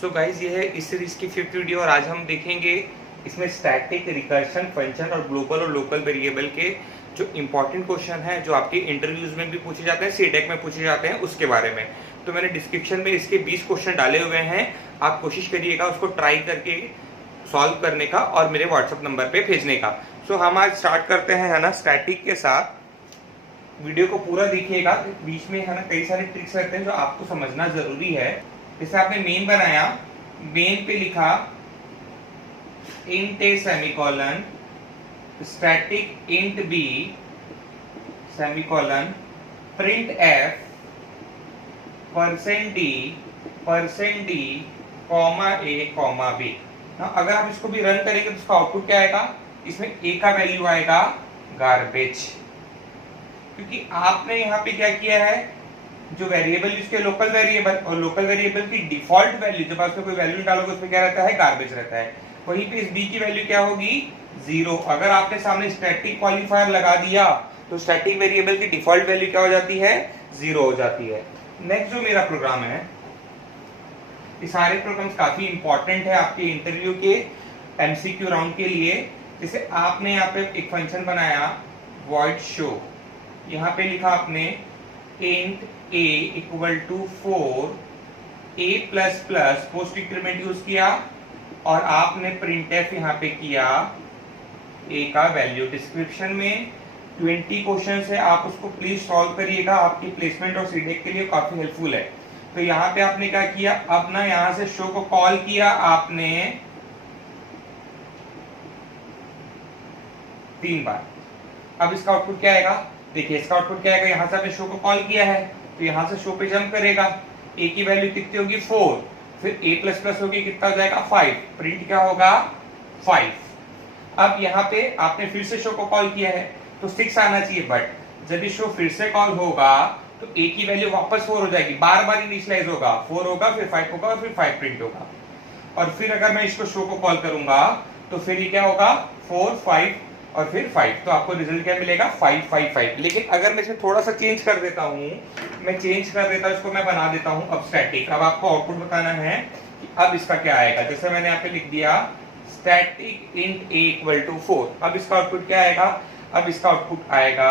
So guys ये है इस सीरीज की 5th वीडियो और आज हम देखेंगे इसमें स्टैटिक, रिकर्शन, फंक्शन और ग्लोबल और लोकल वेरिएबल के जो इंपॉर्टेंट क्वेश्चन हैं जो आपके इंटरव्यूज में भी पूछे जाते हैं, सीटेक में पूछे जाते हैं, उसके बारे में। तो मैंने डिस्क्रिप्शन में इसके 20 क्वेश्चन डाले हुए हैं, आप कोशिश करिएगा उसको ट्राई करके सॉल्व करने का और मेरे व्हाट्सएप नंबर पे भेजने का। सो हम आज स्टार्ट करते हैं है ना स्टैटिक के साथ। वीडियो को पूरा देखिएगा, बीच में है ना कई सारे ट्रिक्स रहते हैं जो आपको समझना जरूरी है। जैसे आपने मेन बनाया, मेन पे लिखा int A semicolon static int B semicolon printf percent D comma A comma B. अगर आप इसको भी रन करेंगे तो इसका आउटपुट क्या आएगा? इसमें ए का वैल्यू आएगा गार्बेज, क्योंकि आपने यहाँ पे क्या किया है, जो वेरिएबल इसके लोकल वेरिएबल और लोकल वेरिएबल की डिफॉल्ट वैल्यू जब आप कोई वैल्यू डालोगे उसमें क्या रहता है? गार्बेज रहता है। वहीं पे इस बी की वैल्यू क्या होगी? 0। अगर आपने सामने स्टैटिक क्वालिफायर लगा दिया तो स्टैटिक वेरिएबल की डिफॉल्ट वैल्यू क्या हो जाती है? 0 हो जाती है। नेक्स्ट जो मेरा प्रोग्राम है, ये सारे प्रोग्राम्स काफी इंपॉर्टेंट है आपके इंटरव्यू के एमसीक्यू राउंड के लिए। जैसे आपने यहाँ पे एक फंक्शन बनाया void show, यहाँ पे लिखा आपने int a equal to 4 a plus plus post increment use किया और आपने printf यहाँ पे किया a का वैल्यू। डिस्क्रिप्शन में 20 क्वेश्चन है, आप उसको प्लीज सॉल्व करिएगा, आपकी प्लेसमेंट और सीटेक के लिए काफी हेल्पफुल है। तो यहाँ पे आपने क्या किया, अब ना यहाँ से शो को कॉल किया आपने 3 बार। अब इसका आउटपुट क्या आएगा? देखिए इसका आउटपुट क्या आएगा, यहाँ से आपने शो को कॉल किया है तो यहाँ से शो पे जंप करेगा, a की वैल्यू कितनी होगी? 4, फिर a प्लस प्लस होगी, कितना हो जाएगा? 5। प्रिंट क्या होगा? 5। अब यहाँ पे आपने फिर से शो को कॉल किया है तो 6 आना चाहिए, बट जब ये शो फिर से कॉल होगा तो a की वैल्यू वापस 4 हो जाएगी, बार बार इनिशियलाइज होगा, 4 होगा फिर 5 होगा और फिर 5 प्रिंट होगा। और फिर अगर मैं इसको शो को कॉल करूंगा तो फिर ये क्या होगा? 4, 5 और फिर 5। तो आपको रिजल्ट क्या मिलेगा? 5, 5, 5। लेकिन अगर मैं इसे थोड़ा सा चेंज कर देता हूँ, इसको मैं बना देता हूँ अब स्टैटिक। अब आपको आउटपुट बताना है कि अब इसका क्या आएगा। जैसे मैंने यहाँ पे लिख दिया static int a equal to 4। अब इसका आउटपुट क्या आएगा? अब इसका आउटपुट आएगा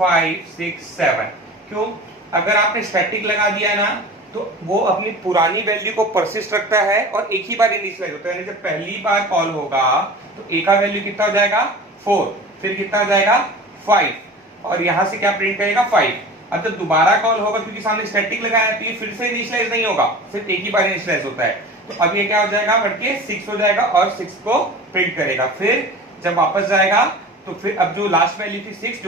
5, 6, 7। क्यों? अगर आपने स्टैटिक लगा दिया ना तो वो अपनी पुरानी वैल्यू को परसिस्ट रखता है और एक ही बार इनिशियलाइज होता है। यानी जब पहली बार कॉल होगा तो a का वैल्यू कितना हो जाएगा? 4, फिर कितना हो जाएगा? 5 और यहां से क्या प्रिंट करेगा? 5। अब जब दोबारा कॉल होगा, क्योंकि सामने स्टैटिक लगाया है तो ये फिर से इनिशियलाइज नहीं होगा, सिर्फ एक ही बार इनिशियलाइज होता है। तो अब ये क्या हो जाएगा? बढ़के 6 हो जाएगा और 6 को प्रिंट करेगा। फिर जब वापस जाएगा तो फिर अब जो लास्ट वैल्यू थी 6,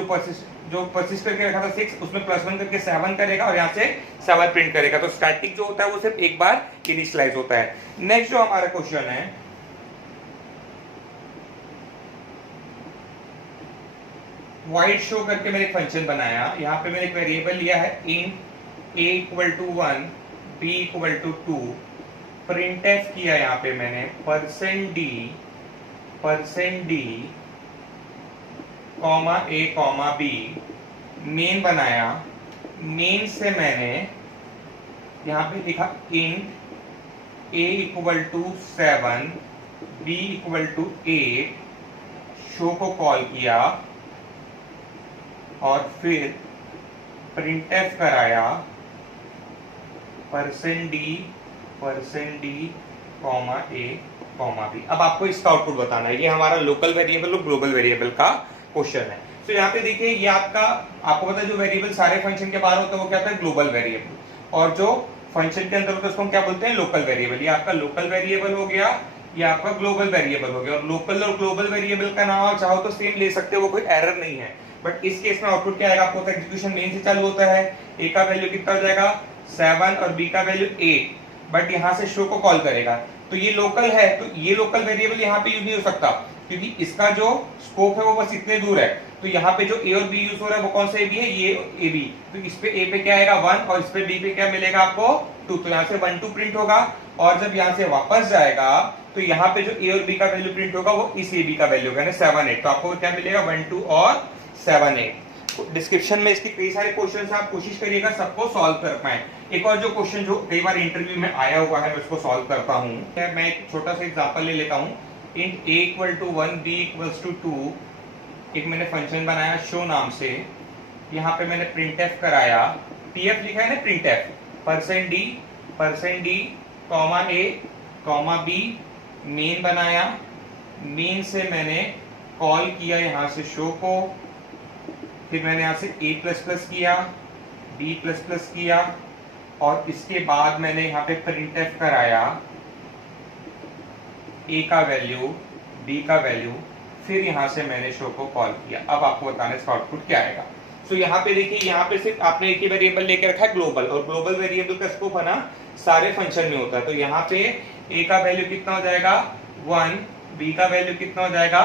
जो परसिस्ट करके रखा था 6, उसमें +1 करके 7 करेगा और यहाँ से 7 प्रिंट करेगा। तो स्टैटिक जो होता है वो सिर्फ एक बार इनिशियलाइज होता है। नेक्स्ट जो हमारा क्वेश्चन है, वाइड शो करके मैंने एक फंक्शन बनाया। यहाँ पे मैंने एक वेरिएबल लिया है int a equal to 1 b equal to 2, printf किया यहाँ पे मैंने %d comma a comma b। Main बनाया, मेन से मैंने यहाँ पे लिखा int a equal to 7 b equal to 8, show को कॉल किया और फिर printf कराया %d comma a comma b। अब आपको इसका आउटपुट बताना है। ये हमारा लोकल वेरिएबल और ग्लोबल वेरिएबल का क्वेश्चन है। तो यहाँ पे देखिए ये आपको पता है जो वेरिएबल सारे फंक्शन के बाहर होता है वो क्या होता है? Global variable. और जो फंक्शन के अंदर होता है उसको हम क्या बोलते हैं? Local variable. ये आपका लोकल वेरिएबल हो गया, ये आपका ग्लोबल वेरिएबल हो गया। और लोकल और ग्लोबल वेरिएबल का नाम आप चाहो तो सेम ले सकते हो, वो कोई एरर नहीं है। बट इस केस में आउटपुट क्या आएगा? आपको एग्जीक्यूशन मेन से चालू होता है, a का वैल्यू कितना हो जाएगा? 7 और b का वैल्यू 8, बट यहाँ से शो को कॉल करेगा। तो ये लोकल है, तो ये लोकल वेरिएबल यहाँ पे यूज नहीं हो सकता, क्योंकि इसका जो स्कोप है वो बस इतने दूर है। तो यहाँ पे जो a और b यूज हो रहा है वो कौन सा a b है? ये a b। तो इस पे a पे क्या आएगा? 1 और इस पे b पे क्या मिलेगा आपको? 2। तो यहाँ से 1, 2 प्रिंट होगा और जब यहाँ से वापस जाएगा तो यहाँ पे जो a और b का वैल्यू प्रिंट होगा वो इस a b का वैल्यू होगा, 7, 8। तो आपको क्या मिलेगा? 1, 2 और 7, 8। डिस्क्रिप्शन में इसके कई सारे क्वेश्चन आप कोशिश करिएगा सबको सॉल्व कर पाए। एक और जो क्वेश्चन जो कई बार इंटरव्यू में आया हुआ है मैं उसको सॉल्व करता हूँ। मैं एक छोटा सा एग्जांपल ले लेता हूँ। इंट a = 1 b = 2, एक मैंने फंक्शन बनाया शो नाम से। यहाँ पे मैंने printf कराया, pf लिखा है ना printf, %d comma a comma b, main बनाया, मेन से मैंने कॉल किया यहाँ से शो को, फिर मैंने यहाँ से a++ किया, b++ किया, और इसके बाद मैंने यहाँ पे printf कराया a का वैल्यू, b का वैल्यू, फिर यहाँ से मैंने शो को कॉल किया। अब आपको बताना इसका आउटपुट क्या आएगा। सो यहाँ पे देखिए, यहाँ पे सिर्फ आपने एक ही वेरिएबल लेके रखा है ग्लोबल, और ग्लोबल वेरिएबल का स्कोप है ना सारे फंक्शन में होता है। तो यहाँ पे a का वैल्यू कितना हो जाएगा 1, b का वैल्यू कितना हो जाएगा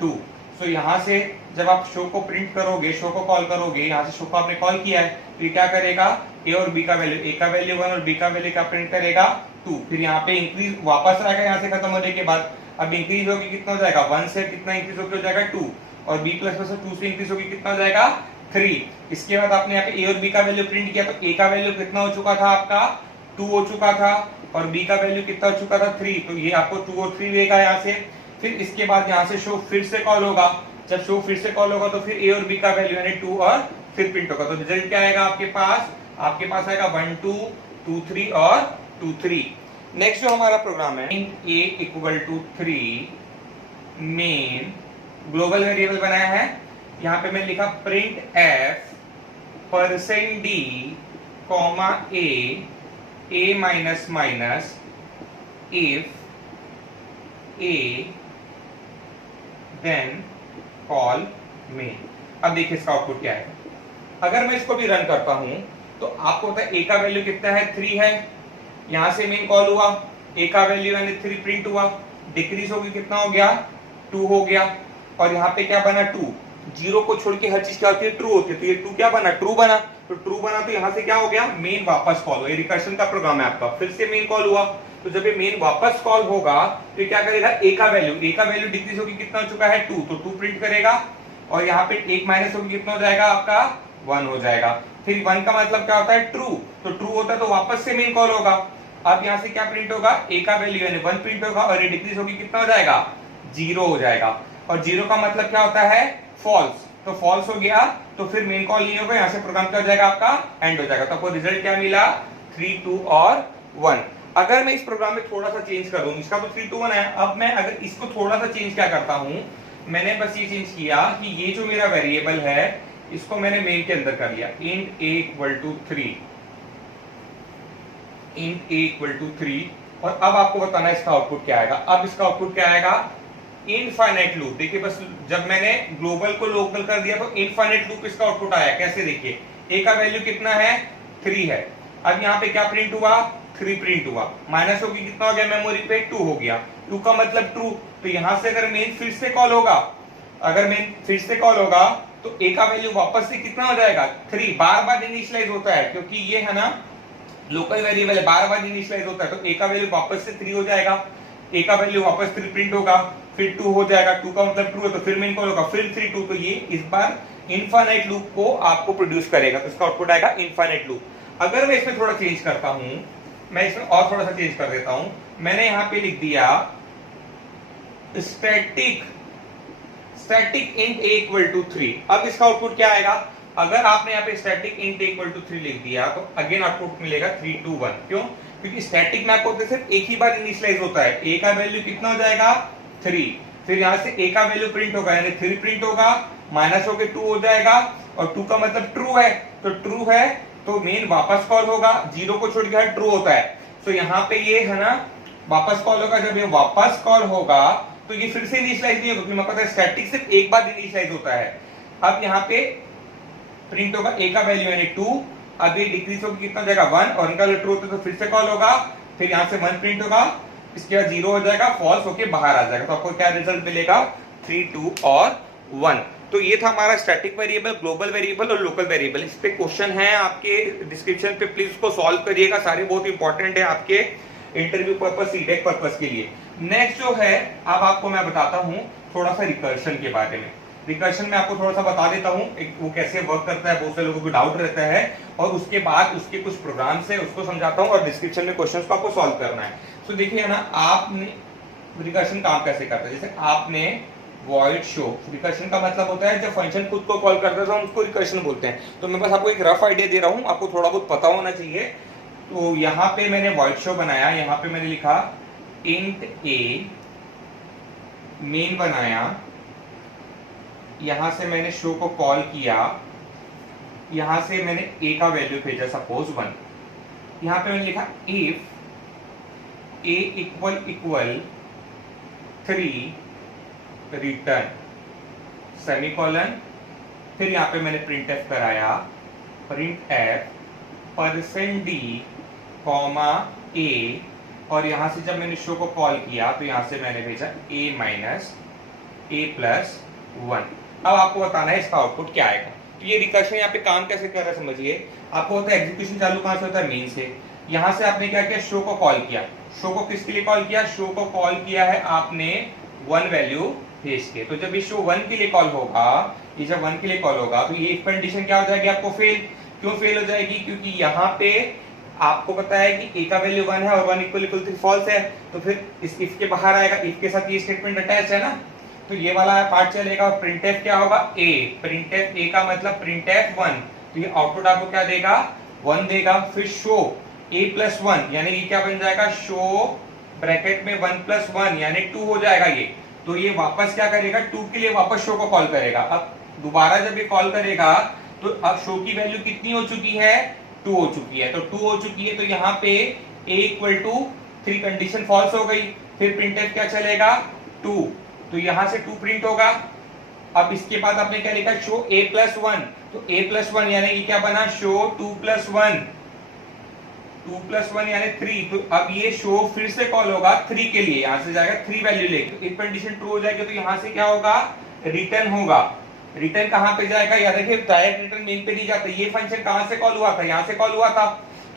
2। सो यहाँ से जब आप शो को प्रिंट करोगे, शो को कॉल करोगे, यहाँ से शो को आपने कॉल किया है, तो ये क्या करेगा a और b का वैल्यू, a का वैल्यू 1 और b का वैल्यू क्या प्रिंट करेगा 2। फिर यहाँ पे इंक्रीज वापस आएगा यहाँ से खत्म होने के बाद। अब इंक्रीज होगी कितना हो जाएगा 1 से कितना इंक्रीज होकर हो जाएगा 2, और b++ से 2 से इंक्रीज होगी कितना हो जाएगा 3। इसके बाद आपने यहाँ पे a और b का वैल्यू प्रिंट किया, तो a का वैल्यू कितना हो चुका था आपका 2 हो चुका था, और b का वैल्यू कितना हो चुका था 3। तो ये आपको 2 और 3 देगा यहाँ से। फिर इसके बाद यहाँ से शो फिर से कॉल होगा, जब शो फिर से कॉल होगा तो फिर a और b का वैल्यू यानी 2 और फिर प्रिंट होगा। तो रिजल्ट क्या आएगा आपके पास आएगा 1 2 2 3 और 2 3। नेक्स्ट जो हमारा प्रोग्राम है int a = 3, main global variable बनाया है। यहाँ पे मैंने लिखा printf %d comma a if a then call main। अब देखिए इसका आउटपुट क्या है। अगर मैं इसको भी रन करता हूं तो आपको पता है a का वैल्यू कितना है 3 है, यहां से मेन कॉल हुआ, a का वैल्यू यानी 3 प्रिंट हुआ, डिक्रीज होगी कितना हो गया 2 हो गया, और यहाँ पे क्या बना 2। जीरो को छोड़ के हर चीज क्या होती है ट्रू होती है, तो ये 2 क्या बना ट्रू बना, तो ट्रू बना तो यहाँ से क्या हो गया मेन वापस कॉल हुआ। ये रिकर्शन का प्रोग्राम है आपका, फिर से मेन कॉल हुआ, तो जब ये मेन वापस कॉल होगा तो क्या करेगा a का वैल्यू डिक्रीज होगी कितना हो चुका है 2, तो 2 प्रिंट करेगा, और यहाँ पे 1 माइनस होगी कितना हो जाएगा आपका 1 हो जाएगा। फिर 1 का मतलब क्या होता है ट्रू, तो ट्रू होता है तो वापस से मेन कॉल होगा। अब यहाँ से क्या प्रिंट होगा a का वैल्यू यानी 1 प्रिंट होगा, और ये डिक्रीज होगी कितना हो जाएगा 0 हो जाएगा, और 0 का मतलब क्या होता है फॉल्स, तो फॉल्स हो गया, तो फिर मेन कॉल नहीं होगा, यहाँ से प्रोग्राम क्या हो जाएगा आपका एंड हो जाएगा। तो आपको रिजल्ट क्या मिला 3 2 और 1। अगर मैं इस प्रोग्राम में थोड़ा सा चेंज कर दूं, इसका तो 3 2 1 है, अब मैं अगर इसको थोड़ा सा चेंज क्या करता हूं, मैंने बस ये चेंज किया कि ये जो मेरा वेरिएबल है इसको मैंने मेन के अंदर कर लिया int a = 3, int a = 3, और अब आपको बताना इसका आउटपुट क्या आएगा। अब इसका आउटपुट क्या आएगा इनफाइनाइट लूप। देखिए बस जब मैंने ग्लोबल को लोकल कर दिया तो इनफाइनाइट लूप इसका आउटपुट आया। कैसे देखिए, a का वैल्यू कितना है 3 है, अब यहाँ पे क्या प्रिंट हुआ 3 प्रिंट हुआ, माइनस होगी कितना हो गया मेमोरी पे 2 हो गया, 2 का मतलब ट्रू, तो यहां से अगर मेन फिर से कॉल होगा, अगर मेन फिर से कॉल होगा तो a का वैल्यू वापस से कितना हो जाएगा 3, बार बार इनिशियलाइज होता है क्योंकि ये है ना लोकल वेरिएबल है, बार बार इनिशियलाइज होता है, तो a का वैल्यू वापस से 3 हो जाएगा, a का वैल्यू वापस 3 प्रिंट होगा, फिर 2 हो जाएगा, 2 का मतलब ट्रू है तो फिर मेन कॉल होगा, फिर 3 2, तो ये इस बार इनफाइनाइट लूप को आपको प्रोड्यूस करेगा, तो इसका आउटपुट आएगा इनफाइनाइट लूप। अगर मैं इसमें थोड़ा चेंज करता हूं, मैं इसमें और थोड़ा सा चेंज कर देता हूं, मैंने यहां पे लिख दिया स्टैटिक int a = 3। अब इसका आउटपुट क्या आएगा, अगर आपने यहाँ पे स्टैटिक int a = 3 लिख दिया तो अगेन आउटपुट मिलेगा 3 2 1। क्यों, क्योंकि स्टैटिक मैप होते सिर्फ एक ही बार इनिशियलाइज होता है, a का वैल्यू कितना हो जाएगा 3, फिर यहाँ से a का वैल्यू प्रिंट होगा यानी 3 प्रिंट होगा, माइनस होके 2 हो जाएगा, और 2 का मतलब ट्रू है, तो ट्रू है तो मेन वापस कॉल होगा, 0 को छोड़ के ट्रू होता है, तो यहाँ पे ये है ना वापस कॉल होगा। जब ये वापस कॉल होगा तो ये फिर से इनिशियलाइज नहीं होगा क्योंकि मेरे पता है स्टैटिक सिर्फ एक बार इनिशियलाइज होता है। अब यहाँ पे प्रिंट होगा a का वैल्यू यानी 2, अब ये डिक्रीज होगा कितना जाएगा 1, और इनका ट्रू होता है तो फिर से कॉल होगा, फिर यहाँ से 1 प्रिंट होगा, इसके बाद 0 हो जाएगा, फॉल्स होके बाहर आ जाएगा, तो आपको क्या रिजल्ट मिलेगा 3 2 और 1। तो ये था हमारा स्टैटिक वेरिएबल, ग्लोबल वेरिएबल और लोकल वेरिएबल। इस पे क्वेश्चन है आपके डिस्क्रिप्शन पे, प्लीज उसको सॉल्व करिएगा, सारे बहुत इंपॉर्टेंट है आपके इंटरव्यू पर्पस सीडेक पर्पस के लिए। नेक्स्ट जो है अब आपको मैं बताता हूं थोड़ा सा रिकर्शन के बारे में। रिकर्शन में आपको थोड़ा सा बता देता हूँ वो कैसे वर्क करता है, बहुत से लोगों को डाउट रहता है, और उसके बाद उसके कुछ प्रोग्राम्स है उसको समझाता हूँ और डिस्क्रिप्शन में क्वेश्चंस को आपको सॉल्व करना है। सो देखिए ना, आपने रिकर्शन काम कैसे करता है, जैसे आपने वॉइड शो, रिकर्शन का मतलब होता है जब फंक्शन खुद को कॉल करता है तो हम उसको रिकर्शन बोलते हैं। तो मैं बस आपको एक रफ आइडिया दे रहा हूँ, आपको थोड़ा बहुत पता होना चाहिए। तो यहाँ पे मैंने वॉइड शो बनाया, यहाँ पे मैंने लिखा इंट ए, मेन बनाया, यहां से मैंने शो को कॉल किया, यहां से मैंने ए का वैल्यू भेजा सपोज 1, यहां पे मैंने लिखा if A equal 3 return semicolon, फिर यहां पे मैंने प्रिंट एफ कराया, प्रिंट एफ %d कॉमा ए, और यहां से जब मैंने शो को कॉल किया तो यहां से मैंने भेजा a माइनस a प्लस 1। अब आपको बताना है इसका आउटपुट क्या आएगा। तो ये रिकर्शन यहाँ पे काम कैसे कर रहा है समझिए। आपको होता है एग्जीक्यूशन चालू कहां से होता है, मेन से। यहां से आपने क्या किया, शो को कॉल किया। शो को किसके लिए कॉल किया, शो को कॉल किया है आपने 1 वैल्यू भेज के। तो जब ये शो 1 के लिए कॉल होगा, ये जब 1 के लिए कॉल होगा तो ये कंडीशन क्या हो जाएगी आपको, फेल। क्यों फेल हो जाएगी, क्योंकि यहाँ पे आपको पता है कि a का वैल्यू 1 है और 1 इक्वल 3 फॉल्स है, तो फिर इस इफ के बाहर आएगा, इफ के साथ ये स्टेटमेंट अटैच है ना, तो ये वाला पार्ट चलेगा। और प्रिंटफ क्या होगा, a, प्रिंटफ a का मतलब प्रिंटफ 1, तो ये आउटपुट आपको क्या देगा, 1 देगा। फिर शो a प्लस 1, यानी ये क्या बन जाएगा, शो ब्रैकेट में 1 प्लस 1 यानी 2 हो जाएगा ये। तो ये वापस क्या करेगा, 2 के लिए वापस शो को कॉल करेगा। अब दोबारा जब ये कॉल करेगा तो अब शो की वैल्यू कितनी हो चुकी है, 2 हो चुकी है। तो 2 हो चुकी है तो यहाँ पे a equal to 3 condition false हो गई। फिर प्रिंटफ क्या चलेगा, 2, तो यहां से 2 प्रिंट होगा। अब इसके बाद आपने क्या लिखा, शो a प्लस 1, तो a प्लस 1 यानी ये क्या बना, शो 2 प्लस 1, 2 प्लस 1 यानी 3। तो अब ये शो फिर से कॉल होगा 3 के लिए, यहां से जाएगा 3 वैल्यू लेके। एक कंडीशन ट्रू हो जाएगी तो यहां से क्या होगा, रिटर्न होगा। रिटर्न कहां पे जाएगा, याद रखिए डायरेक्ट रिटर्न मेन पे नहीं जाता। ये फंक्शन कहां से कॉल हुआ था, यहां से कॉल हुआ था,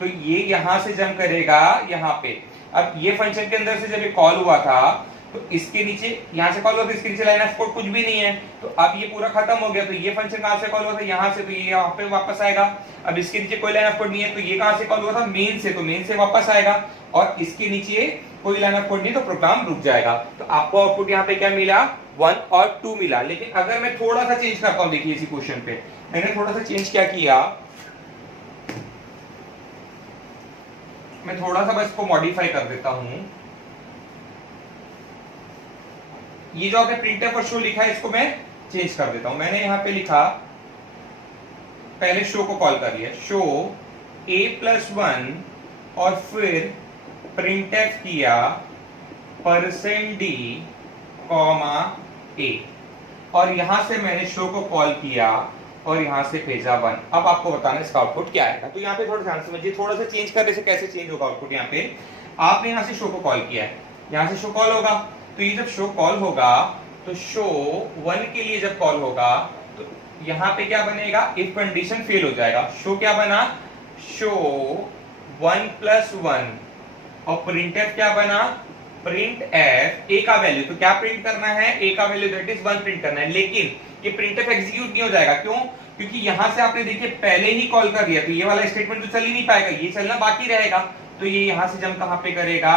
तो ये यहां से जंप करेगा यहाँ पे। अब ये फंक्शन के अंदर से जब ये कॉल हुआ था तो इसके नीचे, यहां से कॉल हुआ था, इसके नीचे लाइन ऑफ कोड कुछ भी नहीं है, तो अब ये पूरा खत्म हो गया। तो ये फंक्शन कहां से कॉल हुआ था, यहां से, तो ये यहाँ पे वापस आएगा। अब इसके नीचे कोई लाइन ऑफ कोड नहीं है, तो ये कहां से कॉल हुआ था, मेन से, तो मेन से वापस आएगा। और इसके नीचे कोई लाइन ऑफ कोड नहीं, तो प्रोग्राम रुक जाएगा। तो आपको आउटपुट यहाँ पे क्या मिला, 1 और 2 मिला। लेकिन अगर मैं थोड़ा सा चेंज करता हूं, देखिए इसी क्वेश्चन पे मैंने थोड़ा सा चेंज क्या किया, मैं थोड़ा सा बस इसको मॉडिफाई कर देता हूं। ये जो आपने प्रिंटफ और शो लिखा है इसको मैं चेंज कर देता हूं। मैंने यहां पे लिखा, पहले शो को कॉल कर लिया, शो a प्लस 1 और फिर प्रिंटफ किया %d कॉमा a, और यहां से मैंने शो को कॉल किया और यहां से भेजा 1। अब आपको बताना इसका आउटपुट क्या आएगा। तो यहाँ पे थोड़ा ध्यान समझिए, थोड़ा सा चेंज करने से कैसे चेंज होगा आउटपुट। यहाँ पे आपने यहां से शो को कॉल किया है, यहां से शो कॉल होगा, तो ये जब शो कॉल होगा तो शो 1 के लिए जब कॉल होगा तो यहां पे क्या बनेगा, इफ कंडीशन फेल हो जाएगा। शो क्या बना, शो 1 प्लस 1 और प्रिंटफ क्या बना, प्रिंट एफ ए का वैल्यू। तो क्या प्रिंट करना है, ए का वैल्यू दैट इज 1 प्रिंट करना है। लेकिन ये प्रिंटफ एग्जीक्यूट नहीं हो जाएगा, क्यों, क्योंकि यहां से आपने देखिए पहले ही कॉल कर दिया, तो ये वाला स्टेटमेंट तो चल ही नहीं पाएगा, ये चलना बाकी रहेगा। तो ये यहां से जंप कहां पे करेगा,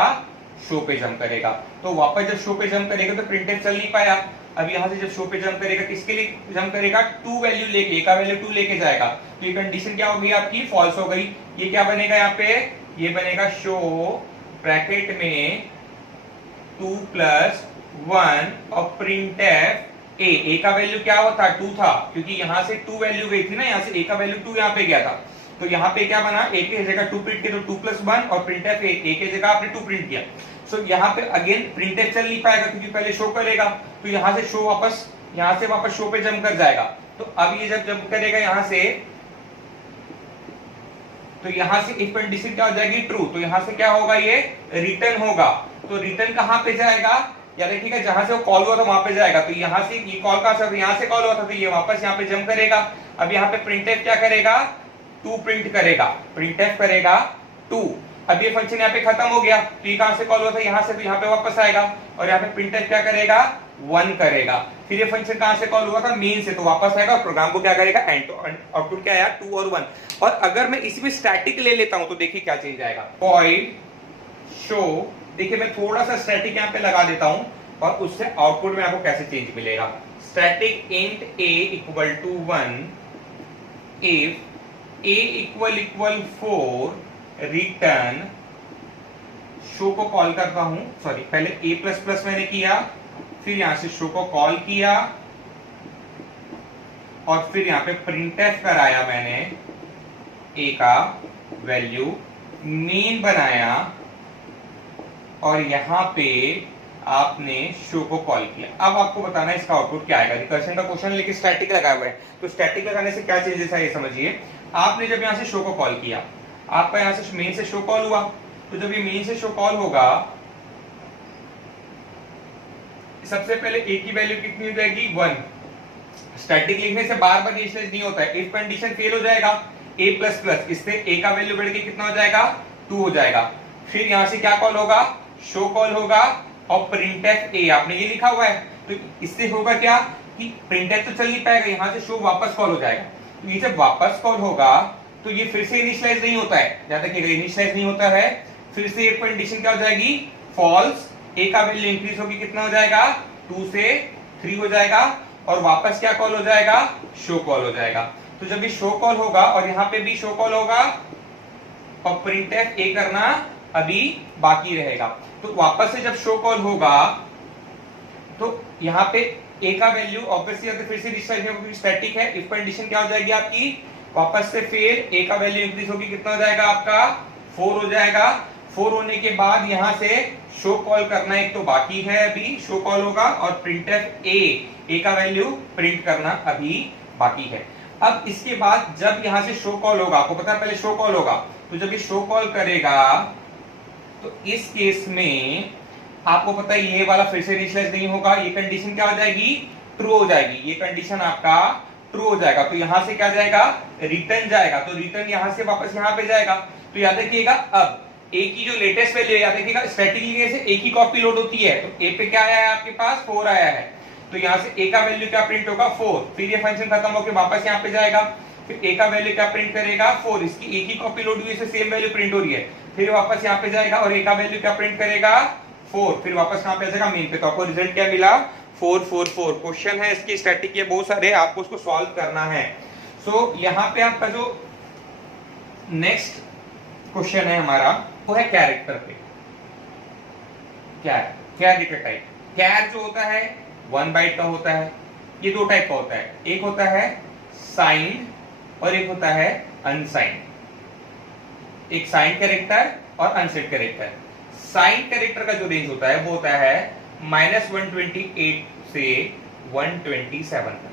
शो पे जंप करेगा। तो वापस जब शो पे जंप करेगा तो प्रिंटफ चल नहीं पाया। अब यहां से जब शो पे जंप करेगा, किसके लिए जंप करेगा, 2 वैल्यू लेके, ए का वैल्यू 2 लेके जाएगा। तो ये कंडीशन क्या हो गई आपकी, फॉल्स हो गई। ये क्या बनेगा यहाँ पे, ये बनेगा शो ब्रैकेट में 2 प्लस 1 और प्रिंटफ ए का वैल्यू क्या हुआ था, 2 था, क्योंकि यहां से 2 वैल्यू गई थी ना, यहां से ए का वैल्यू 2 यहाँ पे गया था। तो यहाँ पे क्या बना, ए की जगह 2 प्रिंट किया, तो 2 प्लस 1 और प्रिंटफ ए की जगह आपने 2 प्रिंट किया। सो यहाँ पे अगेन प्रिंटफ चल नहीं पाएगा क्योंकि पहले शो करेगा, तो यहाँ से शो वापस, यहाँ से वापस शो पे जंप कर जाएगा। तो अब ये जब जंप करेगा यहाँ से, तो यहाँ से इफ कंडीशन क्या हो जाएगी, ट्रू, तो यहाँ से क्या होगा, ये रिटर्न होगा। तो रिटर्न कहां पे जाएगा, या देखिएगा जहां से वो कॉल हुआ था वहां पे जाएगा। तो यहां से ये कॉल का था, यहाँ से कॉल हुआ था, तो ये वापस यहाँ पे जंप करेगा। अब यहाँ पे प्रिंटफ क्या करेगा, 2 प्रिंट करेगा, प्रिंटफ करेगा 2। अब ये फंक्शन यहाँ पे खत्म हो गया, तो ये कहां से कॉल हुआ था, यहाँ से, तो यहाँ पे वापस आएगा और यहाँ पे प्रिंटफ क्या करेगा, 1 करेगा। फिर ये फंक्शन कहां से कॉल हुआ था, मेन से, तो वापस आएगा और प्रोग्राम को क्या करेगा, एंड। तो आउटपुट क्या आया, 2 और 1। और अगर मैं इसी में स्टैटिक ले लेता हूं तो देखिए क्या चेंज आएगा, वॉइड शो, देखिए मैं थोड़ा सा स्टैटिक यहां पे लगा देता हूं और उससे आउटपुट में आपको कैसे चेंज मिलेगा। Static int a equal to 1 if a equal 4 return, show को कॉल करता हूं, सॉरी पहले a प्लस प्लस मैंने किया, फिर यहां से शो को कॉल किया और फिर यहां पे प्रिंटफ कराया मैंने, a का वैल्यू मेन बनाया और यहां पे आपने शो को कॉल किया। अब आपको बताना है इसका आउटपुट क्या आएगा। रिकर्शन का क्वेश्चन लेकिन स्टैटिक लगाया हुआ है, तो स्टैटिक लगाने से क्या चेंजेस है ये समझिए। आपने जब यहां से शो को कॉल किया, आपका यहां से मेन से शो कॉल हुआ, तो जब ये मेन से शो कॉल होगा, सबसे पहले a की वैल्यू कितनी हो जाएगी, 1। स्टैटिक लिखने से बार बार इनिशियलाइज नहीं होता है, इफ कंडीशन फेल हो जाएगा a प्लस प्लस, इससे a का वैल्यू बढ़ के कितना हो जाएगा, 2 हो जाएगा। फिर यहां से क्या कॉल होगा, शो कॉल होगा और प्रिंटफ a, आपने ये लिखा हुआ है, तो इससे होगा क्या कि प्रिंटफ तो चल नहीं पाएगा, यहां से शो वापस कॉल हो जाएगा। तो ये जब वापस कॉल होगा तो ये फिर से इनिशियलाइज नहीं होता है, याद रखिएगा इनिशियलाइज नहीं होता है। फिर से एक कंडीशन क्या हो जाएगी, फॉल्स, a का वैल्यू इंक्रीज होगी, कितना हो जाएगा, 2 से 3 हो जाएगा और वापस क्या कॉल हो जाएगा, शो कॉल हो जाएगा। तो जब भी शो कॉल होगा और यहाँ पे भी शो कॉल होगा और प्रिंटफ a करना अभी बाकी रहेगा, तो वापस से जब शो कॉल होगा तो यहाँ पे a का वैल्यू ऑब्वियसली अगर फिर से इनिशियलाइज होगा क्योंकि स्टैटिक है, इफ कंडीशन क्या हो जाएगी आपकी, वापस से फिर a का वैल्यू इंक्रीज होगी, कितना हो जाएगा आपका, 4 हो जाएगा। 4 होने के बाद यहां से शो कॉल करना एक तो बाकी है, अभी शो कॉल होगा और प्रिंटफ a का वैल्यू प्रिंट करना अभी बाकी है। अब इसके बाद जब यहां से शो कॉल होगा, आपको पता है पहले शो कॉल होगा, तो जब ये शो कॉल करेगा तो इस केस में आपको पता है ये वाला फिर से इनिशियलाइज नहीं होगा, ये कंडीशन क्या हो जाएगी, ट्रू हो जाएगी, ये कंडीशन आपका ट्रू हो जाएगा। तो यहां से क्या जाएगा, रिटर्न जाएगा, तो रिटर्न यहां से वापस यहां पे जाएगा। तो याद रखिएगा अब a की जो लेटेस्ट वैल्यू है, याद रखिएगा स्टैटिक लिखने से a की कॉपी लोड होती है, तो a पे क्या आया है आपके पास, 4 आया है, तो यहां से a का वैल्यू क्या प्रिंट होगा, 4। फिर ये फंक्शन खत्म होकर वापस यहां पे जाएगा, फिर a का वैल्यू क्या प्रिंट करेगा, 4, इसकी a की कॉपी लोड हुई है, सेम वैल्यू प्रिंट हो रही है, फिर वापस यहां पे जाएगा और a का वैल्यू क्या प्रिंट करेगा, 4, फिर वापस कहां पे जाएगा, मेन पे। तो आपको रिजल्ट क्या मिला, 4 4 4। क्वेश्चन है इसकी स्टैटिक के बहुत सारे, आपको उसको सॉल्व करना है। सो यहाँ पे आपका जो नेक्स्ट क्वेश्चन है हमारा वो है कैरेक्टर पे। क्या डेटा टाइप, कैर जो होता है 1 बाइट का होता है, ये 2 टाइप का होता है, एक होता है साइंड और एक होता है अनसाइंड। एक साइंड कैरेक्टर और अनसाइंड कैरेक्टर। साइंड कैरेक्टर का जो रेंज होता है वो होता है -128 से 127 तक,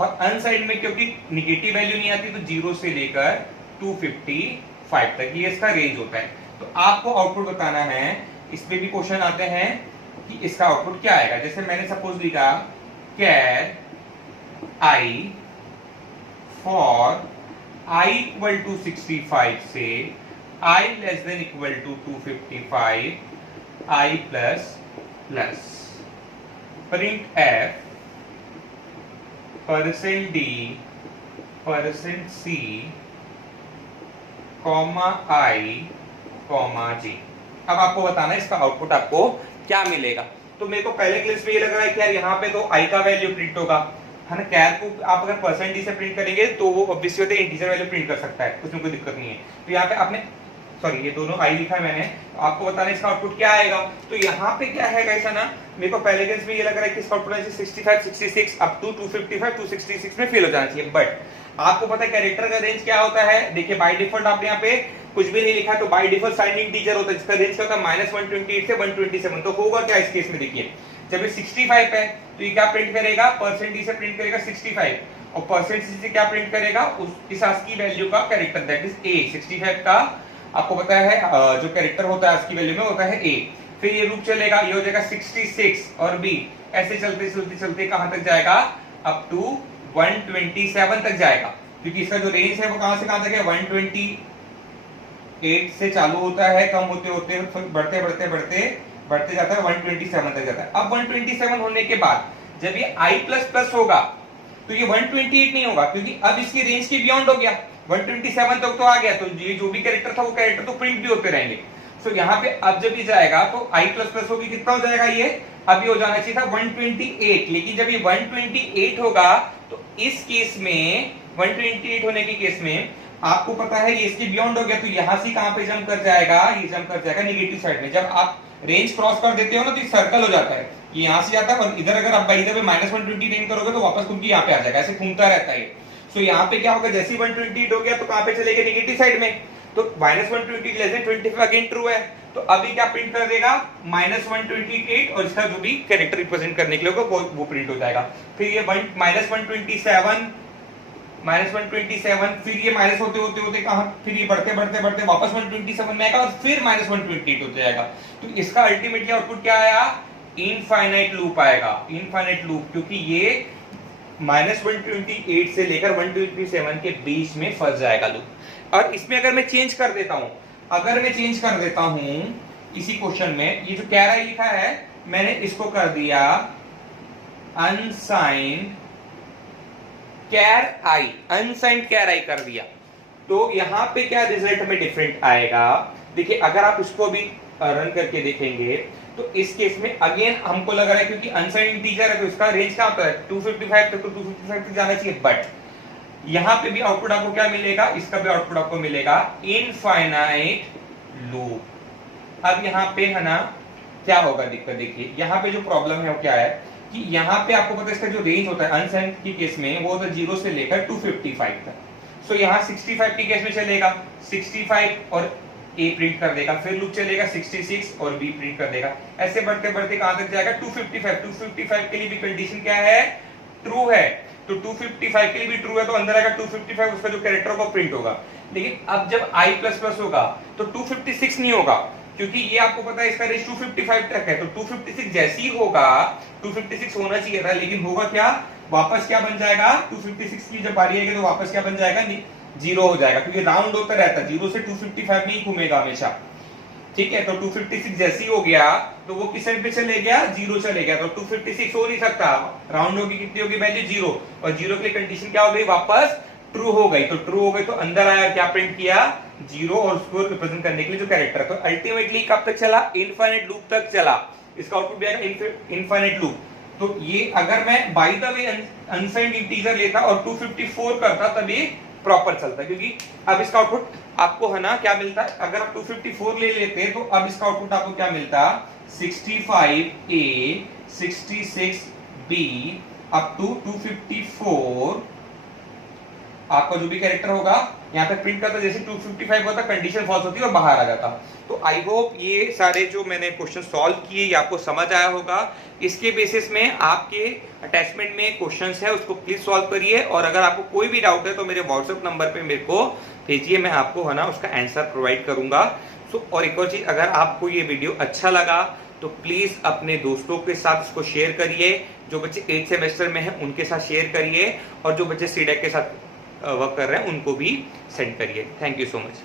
और अनसाइंड में क्योंकि निगेटिव वैल्यू नहीं आती तो 0 से लेकर 255 तक ये इसका रेंज होता है। तो आपको आउटपुट बताना है, इसमें भी क्वेश्चन आते हैं कि इसका आउटपुट क्या आएगा। जैसे मैंने सपोज लिखा char i for i equal to 65 से i less than equal to 255 i plus plus print f %d %c comma i comma g। अब आपको बताना है इसका आउटपुट आपको क्या मिलेगा। तो मेरे को पहले क्लास में ये लग रहा है कि यार यहाँ पे तो i का वैल्यू प्रिंट होगा, है ना। कैर को आप अगर % से प्रिंट करेंगे तो वो ऑब्वियसली होता है इंटीजर वैल्यू प्रिंट कर सकता है, उसमें कोई दिक्कत नहीं है। तो यहाँ पे आपने सॉरी ये दोनों i लिखा है मैंने, तो आपको बताना है इसका आउटपुट क्या आएगा। तो यहाँ पे क्या है ऐसा ना, मेरे को पहले क्लास में ये लग रहा है कि इसका आउटपुट 65 66 अप टू 255 266 में फेल हो जाना चाहिए, बट आपको पता है कैरेक्टर का रेंज क्या होता है। देखिए बाय डिफॉल्ट आपने यहाँ पे कुछ भी नहीं लिखा, तो बाय डिफॉल्ट साइंड इंटीजर होता है जिसका रेंज क्या होता है -128 से 127। तो होगा क्या इस केस में, देखिए जब ये 65 है तो ये क्या प्रिंट करेगा, %d से प्रिंट करेगा 65 और %c से क्या प्रिंट करेगा, इस ASCII वैल्यू का कैरेक्टर दैट इज a। 65 का आपको पता है जो कैरेक्टर होता है ASCII वैल्यू में होता है a। फिर ये लूप चलेगा, ये हो जाएगा 66 और b, ऐसे चलते चलते चलते कहां तक जाएगा, अप टू 127 तक जाएगा, क्योंकि इसका जो रेंज है वो कहां से कहां तक है, 128 से चालू होता है, कम होते होते बढ़ते बढ़ते बढ़ते बढ़ते जाता है 127 तक जाता है। अब 127 होने के बाद जब ये i प्लस प्लस होगा तो ये 128 नहीं होगा, क्योंकि अब इसकी रेंज के बियॉन्ड हो गया, 127 तक तो आ गया, तो ये जो भी कैरेक्टर था वो कैरेक्टर तो प्रिंट भी होते रहेंगे। सो यहाँ पे अब जब ये जाएगा तो i प्लस प्लस होगी, कितना हो जाएगा ये, अभी हो जाना चाहिए था 128, लेकिन जब ये 128 होगा तो इस केस में 128 होने के केस में आपको पता है ये इसके बियॉन्ड हो गया, तो यहां से कहां पे जंप कर जाएगा, ये जंप कर जाएगा नेगेटिव साइड में। जब आप रेंज क्रॉस कर देते हो ना तो ये सर्कल हो जाता है, ये यहां से जाता है और इधर अगर आप इधर पे -120 रेंज करोगे तो वापस घूम के यहाँ पे आ जाएगा, ऐसे घूमता रहता है। सो यहाँ पे क्या होगा, जैसे ही 128 हो गया तो कहां पे चलेगा, नेगेटिव साइड में, तो -120 लेस देन 25 अगेन ट्रू है, तो अभी क्या प्रिंट कर देगा, -128 और इसका जो भी कैरेक्टर रिप्रेजेंट करने के लिए होगा वो प्रिंट हो जाएगा। फिर ये -127, फिर ये माइनस होते होते होते कहां, फिर ये बढ़ते बढ़ते बढ़ते वापस 127 में आएगा और फिर -128 हो जाएगा। तो इसका अल्टीमेटली आउटपुट क्या आया, इनफाइनाइट लूप आएगा, इनफाइनाइट लूप, क्योंकि ये -128 से लेकर 127 के बीच में फंस जाएगा लूप। और इसमें अगर मैं चेंज कर देता हूं, इसी क्वेश्चन में ये जो कह रहा है लिखा है, मैंने इसको कर दिया अनसाइंड कैर आई कर दिया, तो यहां पे क्या रिजल्ट में डिफरेंट आएगा। देखिए अगर आप इसको भी रन करके देखेंगे तो इस केस में अगेन हमको लग रहा है क्योंकि अनसाइंड इंटीजर है तो इसका रेंज क्या होता है 255 तक, तो 255 तक जाना चाहिए, बट यहां पे भी आउटपुट आपको क्या मिलेगा, इसका भी आउटपुट आपको मिलेगा इनफाइनाइट लूप। अब यहाँ पे है ना क्या होगा दिक्कत, देखिए यहाँ पे जो प्रॉब्लम है वो क्या है कि यहाँ पे आपको पता है इसका जो रेंज होता है अनसाइंड के केस में वो होता है 0 से लेकर 255 तक। सो यहाँ 65 के केस में चलेगा 65 और ए प्रिंट कर देगा, फिर लूप चलेगा 66 और बी प्रिंट कर देगा, ऐसे बढ़ते बढ़ते कहां तक जाएगा 255 के लिए भी कंडीशन क्या है, ट्रू है, तो 255 के लिए भी ट्रू है तो अंदर आएगा 255, उसका जो कैरेक्टर होगा प्रिंट होगा। लेकिन अब जब i++ होगा तो 256 नहीं होगा, क्योंकि ये आपको पता है इसका रेंज 255 तक है, तो 256 जैसे ही होगा, 256 होना चाहिए था लेकिन होगा क्या, वापस क्या बन जाएगा, 256 की जब बारी आएगी तो वापस क्या बन जाएगा, 0 हो जाएगा, क्योंकि राउंड होता रहता है, 0 से 255 में ही घूमेगा हमेशा, ठीक है। तो 256 जैसे ही हो गया तो वो किस साइड पे चले गया, 0 चले गया, तो 256 हो नहीं सकता, राउंड होगी कितनी होगी वैल्यू 0, और 0 के लिए कंडीशन क्या हो गई, वापस ट्रू हो गई, तो ट्रू हो गई तो अंदर आया क्या प्रिंट किया 0 और उसको रिप्रेजेंट करने के लिए जो कैरेक्टर है, तो अल्टीमेटली कब तक चला, इनफाइनाइट लूप तक चला, इसका आउटपुट भी आएगा इनफाइनाइट लूप। तो ये अगर मैं by the way unsigned integer लेता और 254 करता तभी प्रॉपर चलता, क्योंकि अब इसका आउटपुट आपको है ना क्या मिलता है, अगर आप 254 ले लेते तो अब इसका आउटपुट आपको क्या मिलता, 65A 66B अप टू 254 आपका जो भी कैरेक्टर होगा यहाँ पे प्रिंट करता, जैसे 255 होता कंडीशन फॉल्स होती है और बाहर आ जाता। तो आई होप ये सारे जो मैंने क्वेश्चन सॉल्व किए ये आपको समझ आया होगा। इसके बेसिस में आपके अटैचमेंट में क्वेश्चंस है उसको प्लीज सॉल्व करिए, और अगर आपको कोई भी डाउट है तो मेरे व्हाट्सएप नंबर पे मेरे को भेजिए, मैं आपको है ना उसका आंसर प्रोवाइड करूंगा। और एक और चीज, अगर आपको ये वीडियो अच्छा लगा तो प्लीज अपने दोस्तों के साथ इसको शेयर करिए, जो बच्चे 8th सेमेस्टर में हैं उनके साथ शेयर करिए, और जो बच्चे सीडेक के साथ वर्क कर रहे हैं उनको भी सेंड करिए। Thank you so much.